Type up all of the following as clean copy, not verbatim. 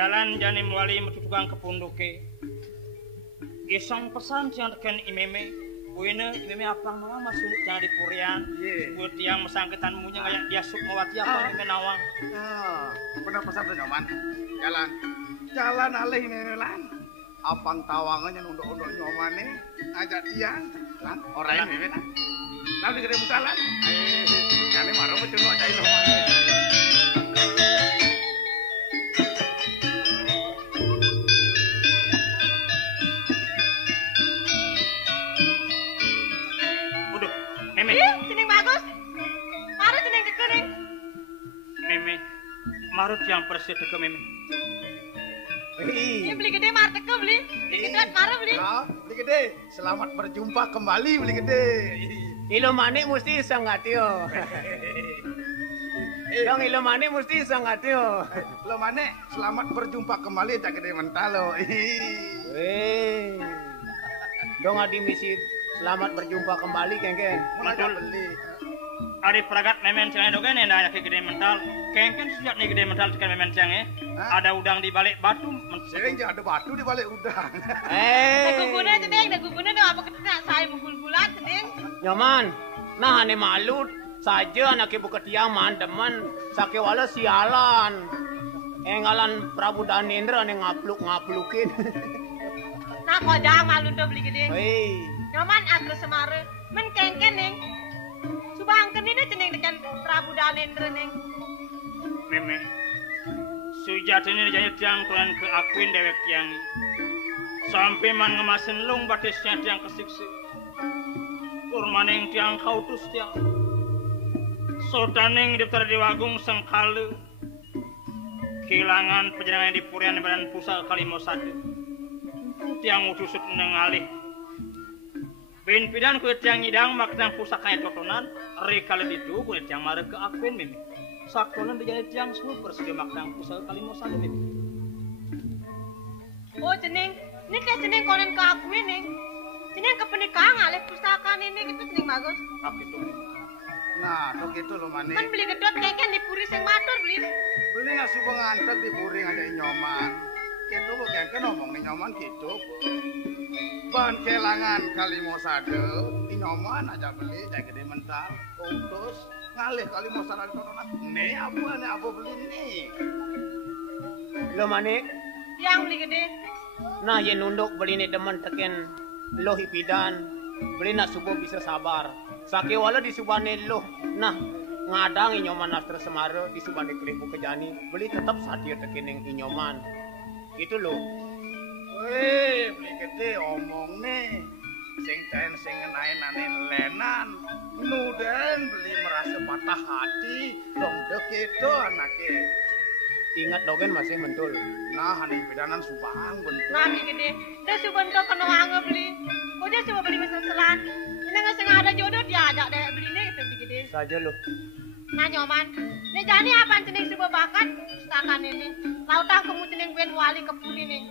jalan jani muali metu tukang kepunduke. Gesang pesan jangan teken imeme. Buina imeme apang nama masuk jangan dipurian. Buat yang mesangkitan munya kayak dia suk mawati apa imeme nawang. Bener pesan tuh nyoman. Jalan alih melan. Apang tawangannya unduk-unduk nyomane ngajak tiang lan ora imeme lan. Lalu gede mukalan. Jane marang metu cai nyomane. Marut yang persis ke meme. Ini beli gede marut ke beli. Beli gede marut beli. Beli gede. Selamat berjumpa kembali beli gede. Ilo manik mesti sangatio. Dong ilo manik mesti sangatio. Lo manik selamat berjumpa kembali tak gede mentalo. Dong adi misi selamat berjumpa kembali kengken. Betul beli. Ari pragat memen cang dogen na ke gede mental. Kengken sejak nih gede mental tekan memen cang ada udang di balik batu. Sering ada batu di balik udang. Guguna cendeng, guguna do apa kita saya menggul-gulat cendeng. Nyaman. Nah ane malu saja anak ibu ketiang mandeman sake wala sialan. Engalan Prabu Danendra ane ngapluk-ngaplukin. Nah kok jangan malu do beli gede. Nyaman asal semare men kengken neng. Subang kenina ceneng dengan Prabu Danendra neng. Meme. Sujatine jaya tiang tuan ke akuin dewek tiang. Sampai man ngemasin lung batisnya tiang kesiksi. Kurmaneng tiang kautus tiang. Sotaneng daftar diwagung sengkalu. Kehilangan perjalanan di purian badan pusat Kalimosade. Tiang utusut nengalih. Ben pidan kulit yang ngidang maknang pusaka yang totonan rekala itu kulit yang marah ke akuin meme sakonan dijadi tiang super sedia maknang pusaka Kalimosade meme. Oh ceneng ini kayak ceneng konen ke akuin neng ceneng ke pernikahan alih pusaka ini gitu ceneng bagus apa itu nah tuh gitu lo manik kan beli gedot kengken di puri sing matur beli nggak suka ngantek di puri ngajak nyoman gitu bu kengken ngomong nih nyoman gitu bahan kelangan Kalimosade nyoman aja beli jadi gede mental utus ngalih Kalimosade totonan nih apa beli nih Lo manik yang beli gede nah ye nunduk beli ni demen teken lo hipidan beli nak subuh bisa sabar sake wala di subane lo nah ngadang inyoman astra semara di subane klipu kejani beli tetap sadir teken yang inyoman itu lo. Beli gede omong nih sing ten sing ngenain ane lenan nuden beli merasa patah hati dong dek itu anaknya ingat dogen masih mentul nah ane pidanan subang bentuk nah beli gede dia subang do kena angga beli kok dia coba beli meseselan ini nggak sengaja jodoh dia ajak deh beli nih gitu beli gede saja lo nah nyoman ini jani apa ceneng sebuah bakat pustakan ini lautang kamu ceneng ben wali kepuri nih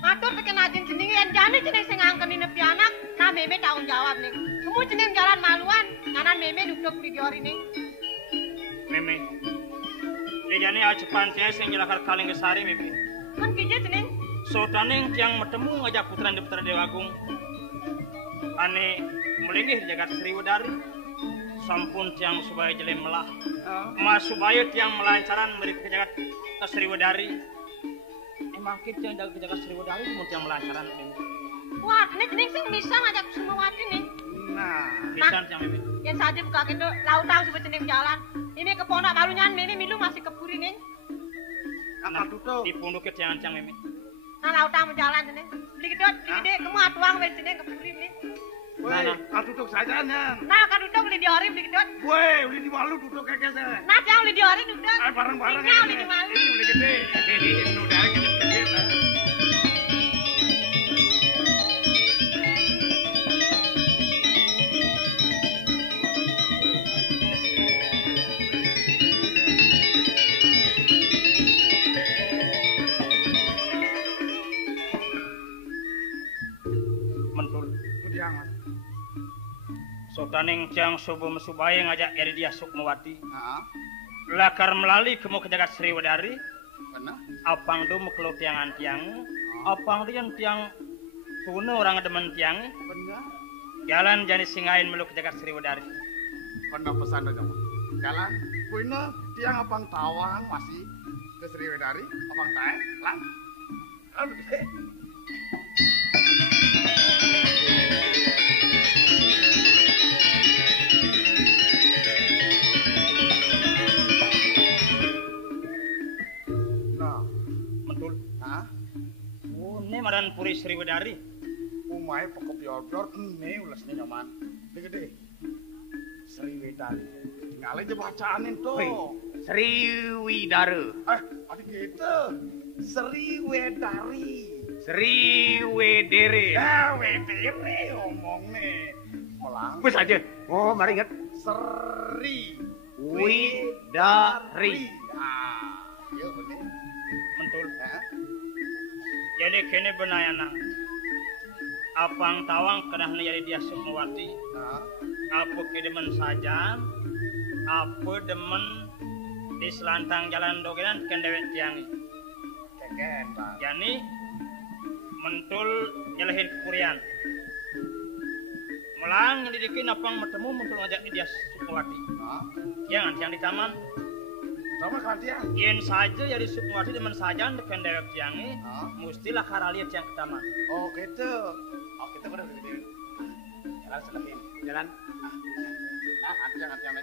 matur teken ajin ceneng yang jani ceneng sing angkenin nepi anak nah meme tanggung jawab nih kamu ceneng jalan maluan nganan meme duduk di diori nih meme jani acepan tiang sing jelakar kaling gesari meme kan kija ceneng sotaneng tiang metemu ngajak putran daftar dewagung ane melingih jagat Sriwedari sampun tiang supaya jelem melah mas supaya tiang melancaran beri ke jagat Sriwedari emang kita yang jaga Sriwedari cuma tiang melancaran wah ini ceneng sing bisa ngajak Sumawati nih nah bisa tiang meme yang saja buka gitu lautang supaya ceneng jalan ini ke pondok barunya meme milu masih kepuri nih apa tuh di pondok ke tiang meme nah lautang berjalan ceneng beli gedot beli gede kamu atuang wes ceneng kepuri nih weh duduk saja nya nah kan duduk beli diori beli gedot weh beli di malu duduk kayak saya nah yang beli diori duduk bareng-bareng yang beli di malu ini beli gede udah gede Sotaning jang subuh mesubaya ngajak jadi dia Sukmawati. Lakar melalui kemu ke jagat Sriwedari Benar. Apang do mekelo tiangan tiang. Apang do yang tiang kuno orang demen tiang. Benar. Jalan jani singain meluk jagat Sriwedari. Benar pesan aja. Jalan. Kuina tiang apang tawang masih ke Sriwedari. Apang tae. Lang. Maran Puri Sriwedari. Umay pokok pior ini ulesnya nyoman. Gede. Sriwedari. Tinggal aja bacaanin tuh. Sriwidara. Adik gitu. Sriwedari. Sriwedere. Wedere omong nih. Melang. Wis aja. Oh, mari ingat. Sriwedari. Iya bener. Mentul. Jadi kene benayana. Apang tawang kenah jadi dia Sukmawati. Apa kedemen saja. Apa demen di selantang jalan dogenan kendewet tiangi. Keken, Pak. Yani mentul nyelehin kekurian. Melang didikin apang bertemu mentul ngajak dia Sukmawati. Jangan yang di taman. Sama kalian. Yen saja jadi Sukmawati demen saja dekan dewek tiangi. Mustilah karaliat yang ke taman. Oh gitu. Oh kita bener gitu. Jalan selehin. Jalan. Hati-hati aja.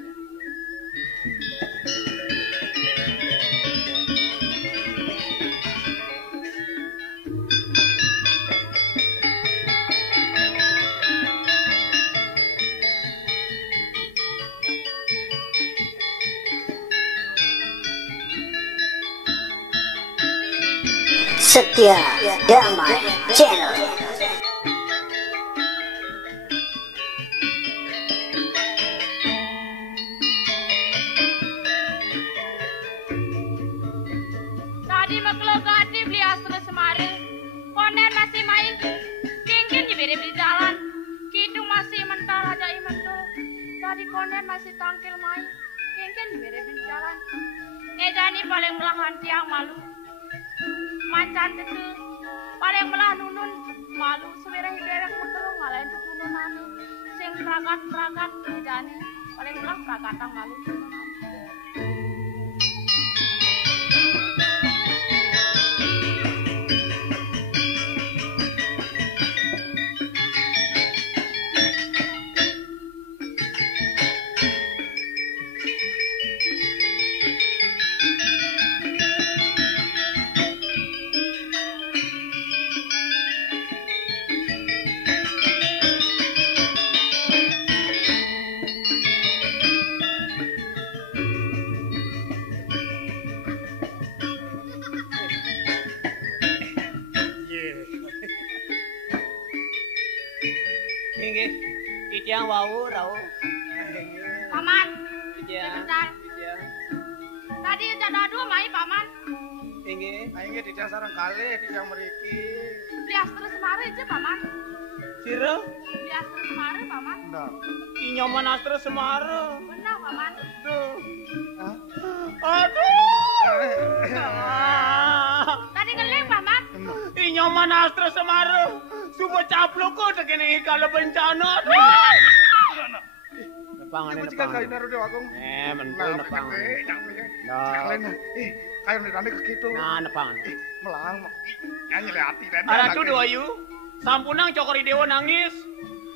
Setia Damai Channel. Tadi maklo gadi beli astra semare. Konen masih main. Kingkin diberi di jalan. Kidung masih mental aja imantul. Tadi konen masih tangkil main. Kingkin diberi di jalan. Ngejani paling melahan tiang malu. Mancan itu paling melah nunun malu sebenarnya derek muter ngalahin tununan sing peragat ngejani paling melah peragatan malu tununan. Yang wau rau. Paman. Iya. Iya. Tadi jadadu mai paman. Inggih. Aing ge dijang sareng kali dijang mriki. Beli astra semare aja paman. Sira? Beli astra semare paman. Nah. I nyaman astra semare. Benar paman. Tuh. Aduh. Tadi ngeling paman. I nyaman astra semare. Subuh caplok kok tekene kalau bencana. Nepangan Jika kayu naruh dewa kong. Mentul nepangan. Kalian kayu nirane ke gitu. Nah, nepangan. Melang. Nyanyi hati dan. Aratu doayu. Sampunang cokori dewa nangis.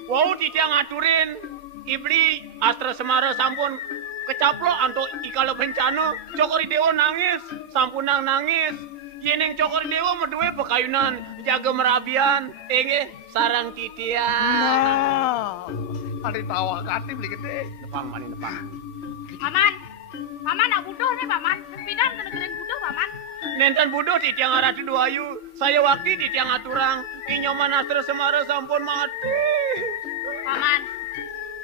Wau titiang ngaturin. Ibli astra semara sampun kecaplok anto ikalo bencana. Cokori dewa nangis. Sampunang nangis. Yeneng cokor dewa medue bekayunan jaga merabian sarang titian. Nah, ada tawa kati beli gede. Nepang mani nepang. Paman nak budoh nih paman. Pidan kena gereng budoh paman. Nenten budoh titiang arati doayu. Saya waktu titiang aturang. Inyoman astra semara sampun mati. Paman,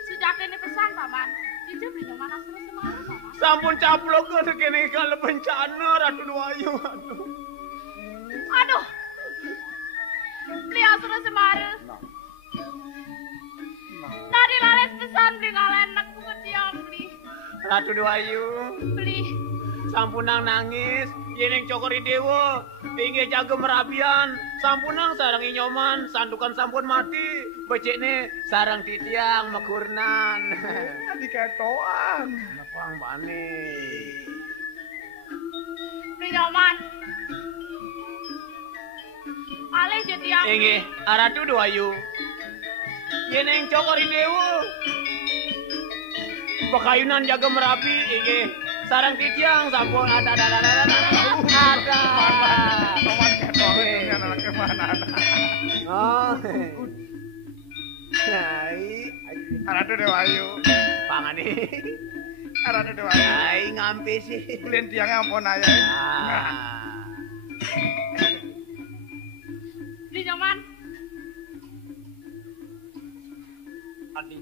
sejak ini pesan paman. Jujur beli nyoman astra semara paman. Sampun caplok ke tekene kalau bencana ratu doayu. Aduh. Beli astra semara. Tadi lales pesan beli ngalen nak bunga tiang beli. Ratu doayu. Beli. sampunang nangis, yeneng cokori dewa, inge jaga merabian, sampunang sarang inyoman, sandukan sampun mati, becekne sarang titiang makurnan. Di ketoan. Napang bane. Nyoman. Ale jadi yang Inge, aratu doayu. Yeneng cokori dewa. Pakayunan jaga merapi, inge. Sarang titiang sampun ada. Noman ketoan anak kemana? Oh. Hai, Aratu Dewayu. pangane. Aratu Dewayu. Hai ngampe sih. Ulin tiang ampun aya. di Nyoman. Adi.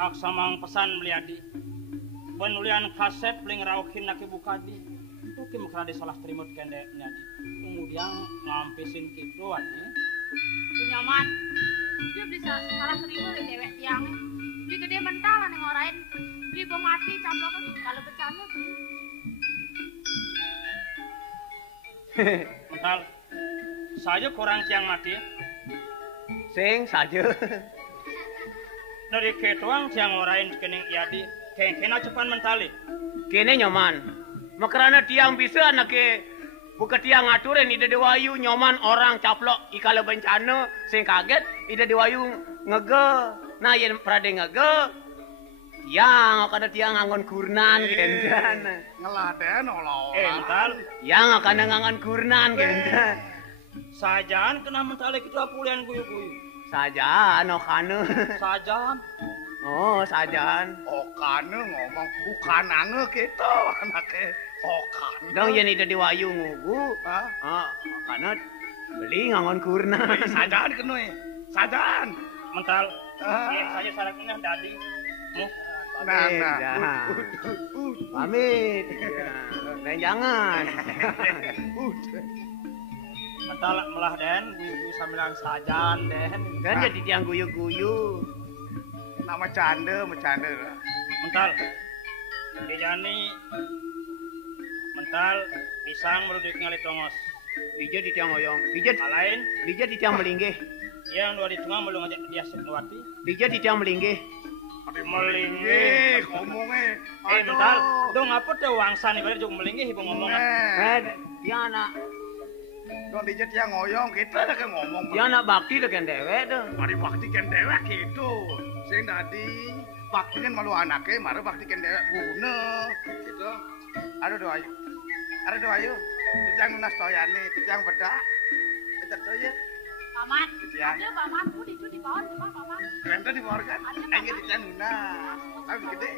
Ak samang pesan beli adi. Penulian kaset beli ngeraukin naki bukadi. Itu kim kerade salah terima kende nyadi. Kemudian ngampesin gitu adi. Di Nyoman. Dia bisa salah terima di dewek yang di gede mental nih ngorain. Di mati camplok kalau bercanda tuh. Mental. Saja kurang tiang mati. Sing saja. Dari ketuang tiang ngorain kening iadi. Kena cepan mentali. Kene nyoman. Makarana tiang bisa anake buka tiang ngaturin ida dewayu nyoman orang caplok ikala bencana sing kaget ida dewayu ngege. Nah yen prade ngege tiang kada tiang ngangon kurnan gendan. Ngeladen olo. Mental. Yang akan ngangon kurnan gendan. Sajaan kena mentali kita pulian guyu-guyu. Saja no kanu. Sajaan. Oh, sajan. Okane ngomong bukanane gitu anake. Okane. Dong yen ida dewayu ngugu. Hah? Kana beli ngangon kurnan. Sajaan kenoe. Sajaan. Mental. Ah. Iya saja saraknya dadi. Muh. Nah. Pamit. Dan jangan. Mental melah den guyu sambilan sajan den. Kan jadi tiang guyu-guyu. Nama canda. Mental. Dijani. Mental pisang merudik ngali tongos. Dija di tiang oyong. Dija Alain di tiang melinggih. yang dua di tengah belum ngajak dia Sukmawati. Dija di tiang melinggih. Melinggih. Ngomongnya. Mental. Dong apa teh wangsa nih balik juga melinggih ibu ngomong. Dia anak Dong dijet yang ngoyong kita ada kayak ngomong. dia anak bakti dengan dewe tuh. Mari bakti kan dewek gitu. Sing tadi bakti kan malu anaknya, mari bakti kan dewek guna. Gitu. Aduh doayu. Tijang lunas toyane, tijang bedak. Kita tuh ya. Paman. Ya. Ada paman tuh di bawah paman. Renta di bawah kan? Ayo tijang lunas. Tapi gede.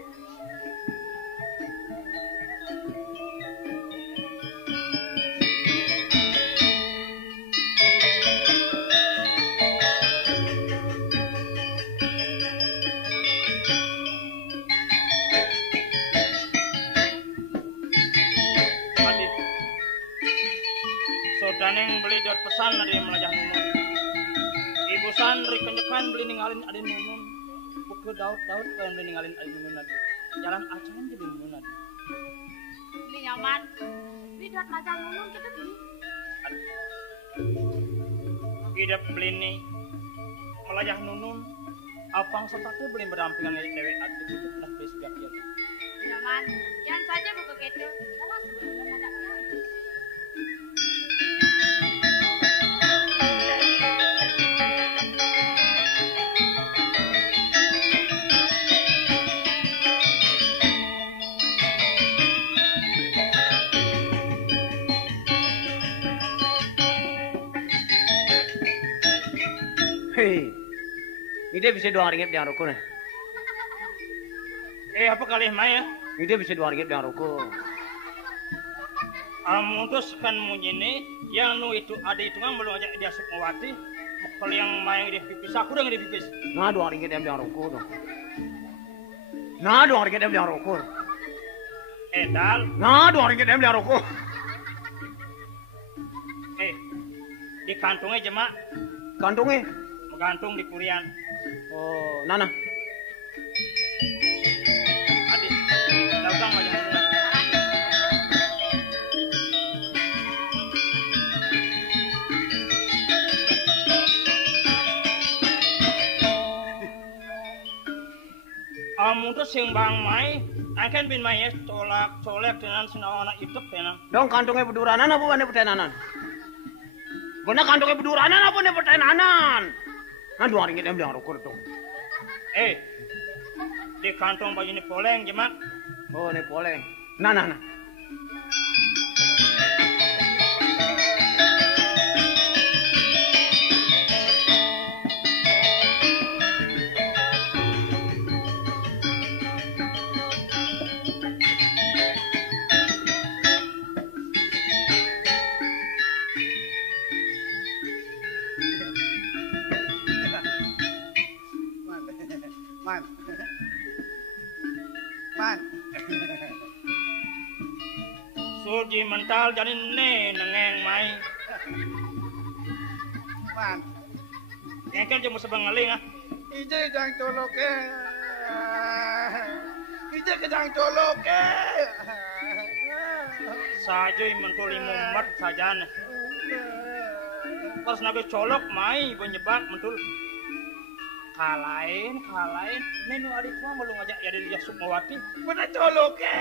Adit. Sodaneng beli dot pesan dari melajah nunun. Ibu Sandri kenjekan beli ninggalin adin nunun. Buku daud kalian beli ninggalin adin nunun lagi. Jalan acan jadi nunun lagi. Di Nyoman. Di dot macam ngomong kita tuh. Hidup beli nih melajah nunun. Apang setaknya beli berdampingan ngajak dewe adit itu pernah beli sudah dia. Nyoman. Yang saja buka gitu. Jalan sebelum ada. Hei. Ini dia bisa 2 ringgit yang rokok nih. Apa kali mah ya? Ini dia bisa 2 ringgit yang rokok. Memutuskan munyini yang nu itu ada hitungan belum ngajak dia Sukmawati. Kalau yang main dia pipis aku udah ngedi pipis. Nah 2 ringgit yang rokok dong. Nah 2 ringgit yang rokok. Dal. Nah 2 ringgit yang rokok. Di kantongnya jemak Kantongnya. menggantung di kurian. Oh, Nana. Adik, dagang aja dulu. sing bang mai akan bin mai colek dengan senawana itep tenan. Dong kantongnya beduranan apa wane pertenanan? Guna kantongnya beduranan apa wane pertenanan? Nah dua ringgit yang bilang rokok dong. Di kantong baju ini poleng gimana? Oh ini poleng. Nah. Man. Suji mental jadi nengeng mai. Man. Yang kan cuma sebengeling ah. Ije jang coloke. Ije ke jang coloke. Sajoy mentuli mumet sajana. Pas naga colok mai penyebab mentul. Kalain. Nenu adik mah belum ngajak ya dari Sukmawati. Mana coloke.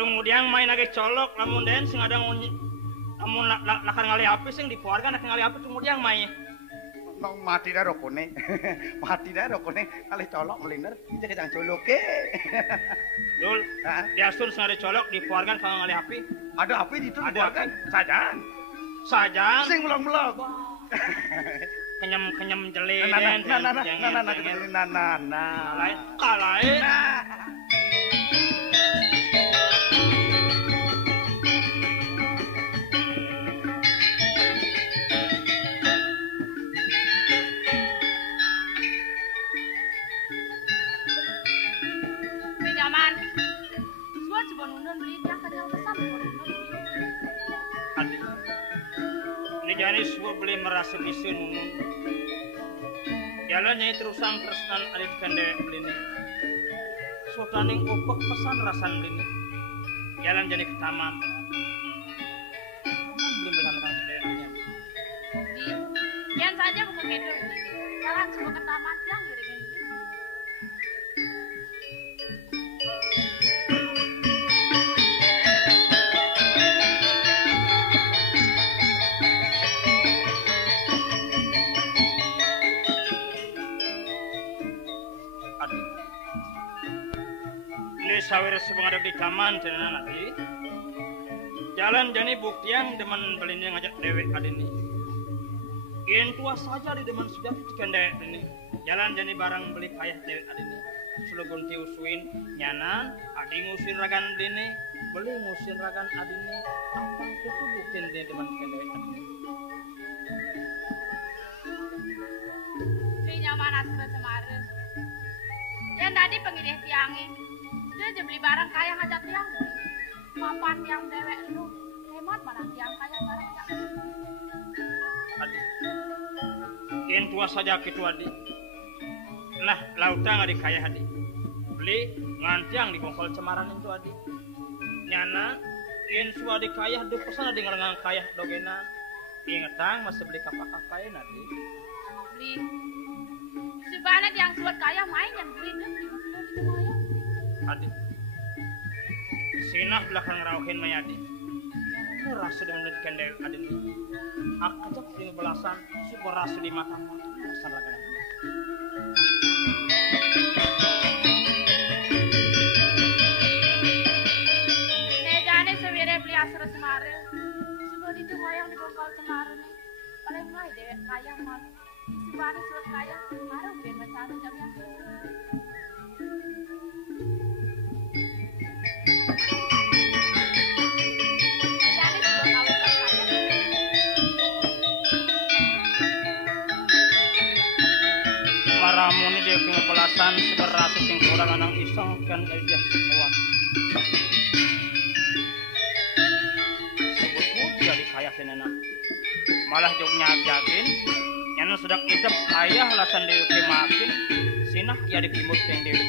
Kemudian main lagi colok lamun den sing ada amun lakar ngali api sing dipuarkan nak ngali api kemudian main. Nong mati dah rokone. Kali colok meliner ije ke jang coloke. Dul, diasun sing ada colok dipuarkan kalau ngali api. Ada api di itu Ada saja. Sajang Sing melong-melong. kenyam jeli kalain Nyaman. Semua coba nunun beli dia kadang pesan. Ini jadi semua beli merasa bisa nunun. Jalannya terusan tersenan adik kendewek beli ini. Sotaning upek pesan rasan beli ini. Jalan jadi ke taman. Belum dengan kendeweknya. Kian saja bukan gitu. Jalan coba ke taman yang ngiringin. Sawir sebengadap di taman tenan nanti. Jalan jani buktian deman belinya ngajak dewek adini. Yen tua saja di deman sudah dikendek ini. Jalan jani barang beli kayah dewek adini. Sulugun tiusuin nyanan adi ngusin ragan dini, beli ngusin ragan adini. Apa itu buktian dia deman kendewek adini. Ini nyaman asal Semarang. Yang tadi pengilih tiangin. Dia beli barang kaya ngajak tiang. Mapan yang dewek lu. Hemat mana tiang kaya barang yang. Adi. Yen tua saja gitu adi. Nah, lauta nggak dikaya adi. Beli ngantiang di bongkol cemaran itu adi. Nyana, yen suah dikaya do pesan adi ngelengang kaya dogena. Ingetang masih beli kapak kaya adi. Beli. Sebanyak yang suat kaya main yang beli nih. Adi. Sinah belakang rauhin mayadi. Ini rasa dengan mendidikan dari adi ini. Aku ajak pilih belasan, super rasa di makan. Rasa lagi. Nejane sebenarnya beli asal Semarang. Sebab itu wayang di bongkol Semarang nih. Paling mulai dewek kaya malu. Sebanyak suat kaya, marah biar macam jam yang. Maramu ini dia punya belasan seberasa sing kurang anang iseng kan dia semua. Sebut jadi kaya senena. Malah jognya jagin, yang sedang hidup ayah lasan dewi makin, sinah ya dikimut yang dewi.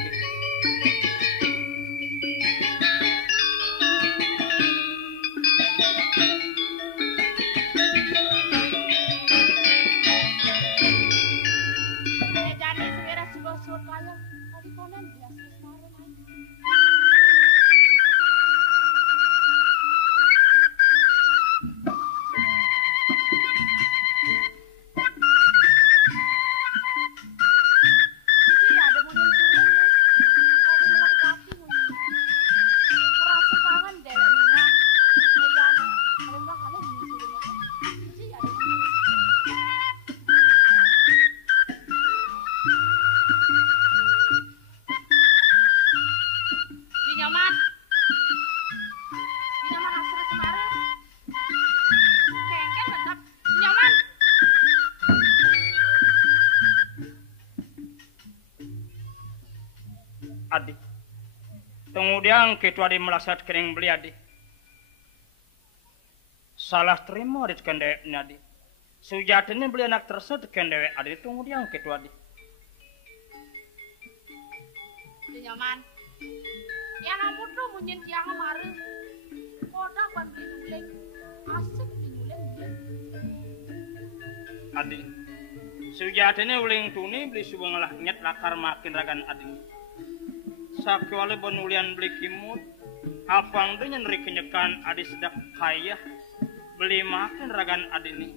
Adi. Kemudian kita adi melasat kering beli adi. Salah terima adi kende adi. Sujatine beli anak tersebut kende adi kemudian kita adi. Nyaman. Ya namun tuh munyin tiang kemarin. Kodak ban beli nyuleng. Asik beli nyuleng dia. Adi. Sujatine uling tuni beli subang lah nyet lakar makin ragan adi. Sakwale benulian beli kimut. Apang tu nyenri kenyekan adi sedak kaya. Beli makin ragan adi ni.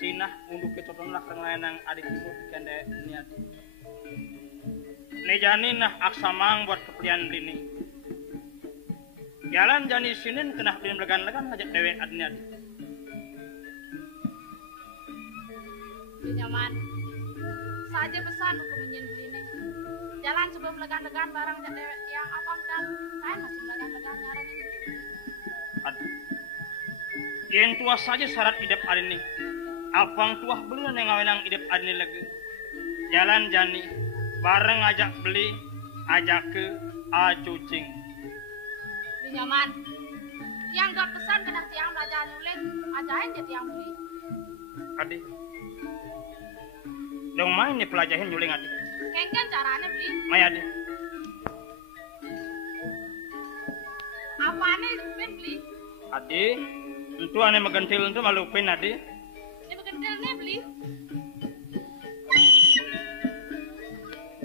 Sinah untuk ketotong lakar layanang adi kimut kende ni adi. Nejani nah aksamang buat kepelian bini. Jalan jani sinin kena beli legan-legan ngajak dewe adnya. Nyaman. Saja pesan untuk menyin bini. Jalan sebelum legan-legan barang ngajak dewe yang abang dan saya masih legan-legan ngarang ini. Aduh. Yang tua saja syarat hidup hari ini. Abang tua beli nengawenang hidup hari ini lagi. Jalan jani. Bareng ajak beli, ajak ke acucing. Nyaman. Yang dot pesan kena tiang belajar nyuling, ajain jadi tiang beli. Adi. Dong main nih pelajarin nyuling adi. Kengken caranya beli. Mai adi. Apa nih beli? Adi, itu aneh megentil itu malupin adi. Ini megentil nih beli.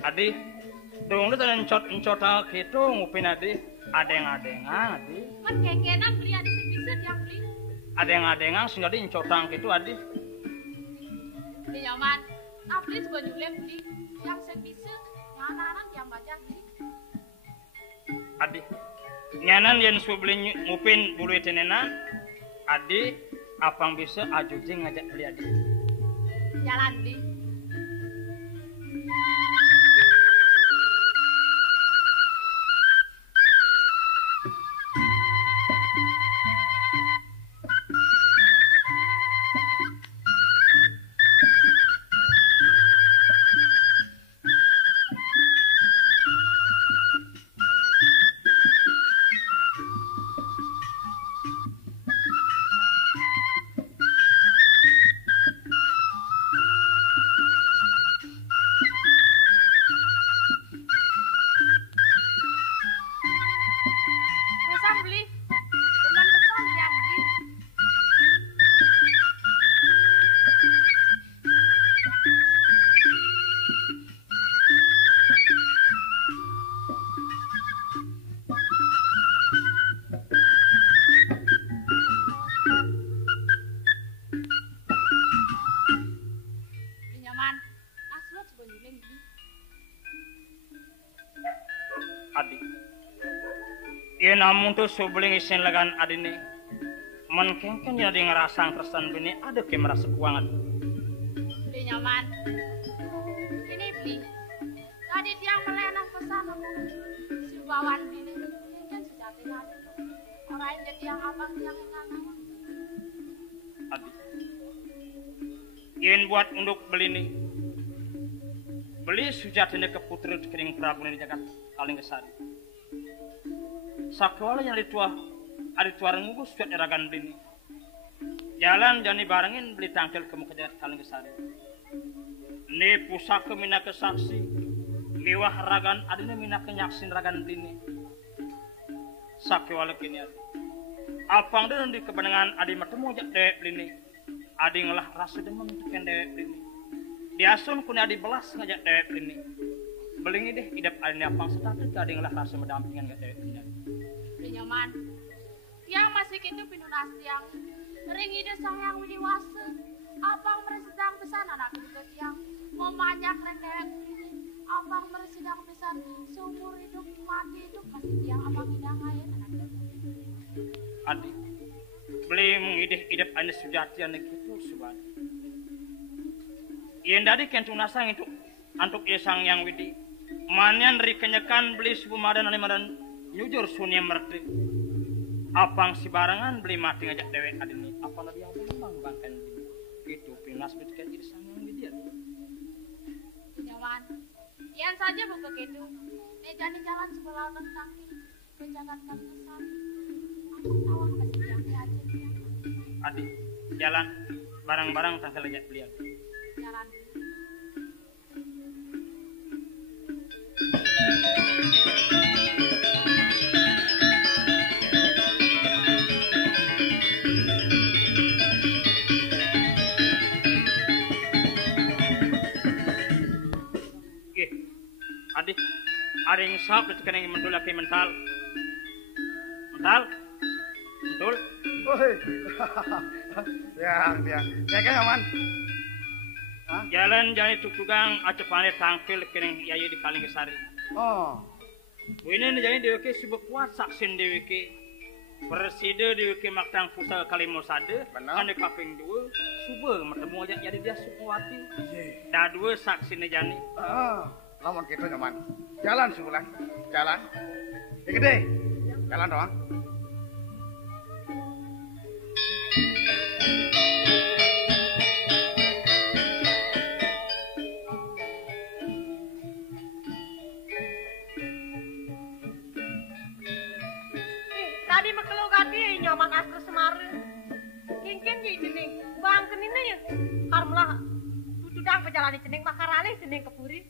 Adi, dong lu tadi encot gitu ngupin adi, adeng adi. Kan kengkenan beli adi sebisa yang beli. Adeng sehingga di encotang gitu adi. Di nyaman, beli juga nyulem beli yang sebisa, anak-anak yang baca beli. Adi, nyanan yang sudah beli ngupin bulu tenena, adi, apang bisa ajujing ngajak beli adi. Jalan beli. Adi. Ia namun tuh subeling isin lagan adine. Menkengken jadi ngerasang tersan bini ada ke merasa kuangan. Beli nyaman. Ini beli. Tadi tiang melenang pesan aku. Si bawan bini. Kan sejati ada. Orang jadi yang abang yang enggak. Adi. Ien buat unduk beli nih. Beli sujatine ke putri kering Prabu di Jagat Kalinggesari. Sakwala yang ada tua rengugus suat eragan bini. Jalan jani barengin beli tangkel ke muka Jagat Kalinggesari. Ni pusaka mina ke saksi. Miwah ragan adine mina ke nyaksin ragan bini. Sakwala kini ada. Apang dan di kebenangan adi matemu jak dewek bini. Adi ngelah rasa demen tekan dewek bini. Diasun punya adi belas ngajak dewek bini. Belingi deh idap adi apang setatik adi ngelah rasa mendampingan ngajak dewek bini. Beli nyaman. Yang masih gitu pinunas tiang. Ringi deh sang yang wiwasa. Apang meresidang pesan anak itu tiang. Memanyak dan dewek bini. Apang meresidang pesan seumur hidup mati hidup masih tiang apang hidang ayan anak itu. Adi, beli mengidih-idap ane sujati ane gitu suban. Ien dari kentu nasang itu antuk isang yang widi. Manyan ri kenyekan beli sebumadan ane madan nyujur sunia merti. Apang si barangan beli mati ngajak dewek adini. Apa nabi yang bangkan itu pinas bitkan isang yang widi. Nyaman. Ian saja buka gitu. Jani jalan sebelah kaki menjaga kesan. Aku tahu pasti yang aja dia. Adik, jalan barang-barang tanggal lejat beliau. Jalan. Oke, adik, ada yang sahab itu kena yang mendul lagi mental. Mental? Betul? Woi. Ya. Kayak nyoman. Jalan tukang acepane tangkil kering yayu di Kalingesari. Oh. Ini jadi deweke sibuk kuat saksin deweke. Presiden deweke maktang pusat Kalimosade. Ane kaping 2 subuh bertemu aja jadi dia Sukmawati. Dah 2 saksin jani. Lamun gitu nyoman. Jalan sebulan. Jalan. Gede. Jalan doang. Tadi makelo gati nyaman asli Semarang. Kingkin jadi cening. Bang kenina ya. Karmlah tutudang pejalani cening makarale cening kepuri.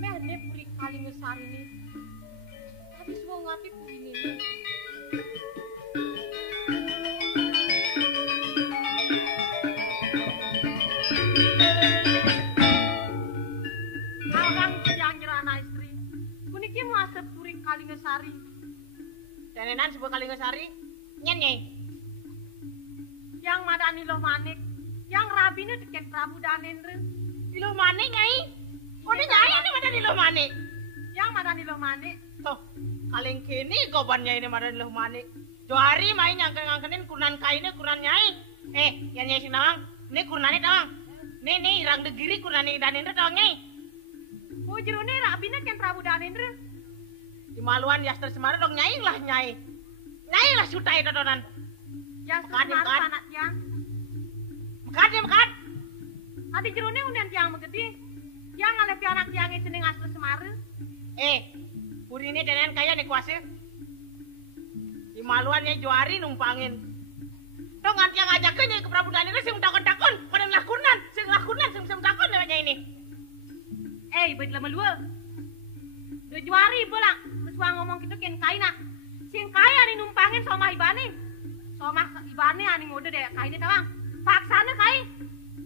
Mehne puri Kalingesari ini. Tadi semua ngati puri ini. Kalingesari. Tenenan sebuah Kalingesari. Nyen. Yang madani loh manik. Yang rabine deken Prabu Danendra. Di loh manik nyai. Oh ini nyai ini madani loh manik. Yang madani loh manik. Tuh, kaling kini gobannya ini madani loh manik. Johari main ngangkenin kurnan kainnya kurnan nyai. Yang nyai sinawang. Ini kurnani doang. Nih irang degiri kurnani Danendra doang nyai. Oh jerone rabine deken Prabu Danendra. Di maluan Yaster Semarang dong nyai lah sutai dodonan. Yang Semarang anak yang. Mekat. Adi jerone unian tiang megedi. Yang alep anak tiangnya cening asli Semarang. Puri ini tenan kaya nih kuasa. Di maluannya Johari numpangin. Dong nganti yang ngajakin nyai ke Prabu Danendra sing takon-takon, pada ngelakunan, sing takon namanya ini. Baik lama lua. Do Johari bolang. Terus ngomong gitu ken kaina. Sing kaya nih numpangin sama ibane. Sama ibane ani ngode deh kaine tawang. Paksana kai.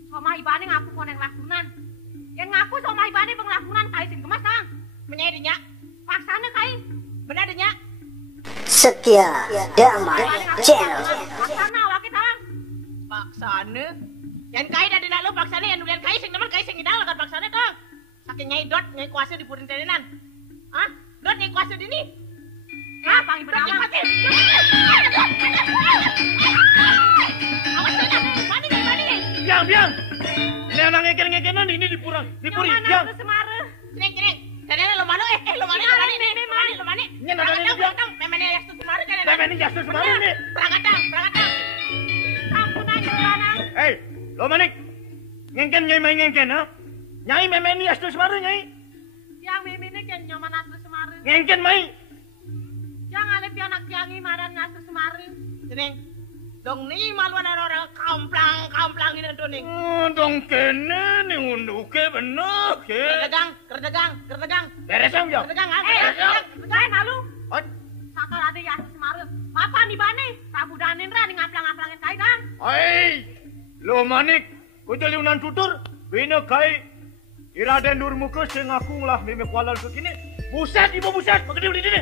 Sama ibane ngaku koneng lakunan. Yang ngaku sama ibane bang lakunan kai sing gemas tawang. Menyai dinya. Paksana kai. Benar dinya. Setia Damai Channel. Paksana awake tawang. Paksana. Yang kai dah dina lu paksana yang nulian kai sing nemen kai sing idal kan paksana tawang. Saking nyai dot nyai kuasa di purin tenenan. Dot nyai kuasa dini. Apa yang beralang? Awas mana? Biang. Ini anak ngeken-ngekenan ini di puri. Biang. Semarang. Cereng. Tenenan lo mana? Lo mana? Nyen ada ini biang. Memangnya Yaster Semarang kan? Memangnya Yaster Semarang ini. Perangkatang. Ampun aja lanang. Lo manik. Ngeken, ha? Nyai memangnya Yaster Semarang nyai. Yang memene kan nyaman asli Semarang. Ngeken mai. Yang alep anak tiangi maran asli Semarang. Cereng. Dong ni maluan orang kamplang ini tuh nih. Dong kene nih unduke bener ke. Kerdegang. Beres yang biang. Kerdegang. Betul malu. Sakal ada ya asli Semarang. Apa nih bane? Prabu Danendra nih ngaplang-ngaplangin kai dang. Lo manik. Kujali unan tutur. Bina kai. Iraden Nurmuka sing aku lah meme kualan begini. Buset, ibu buset. Begini udah ini.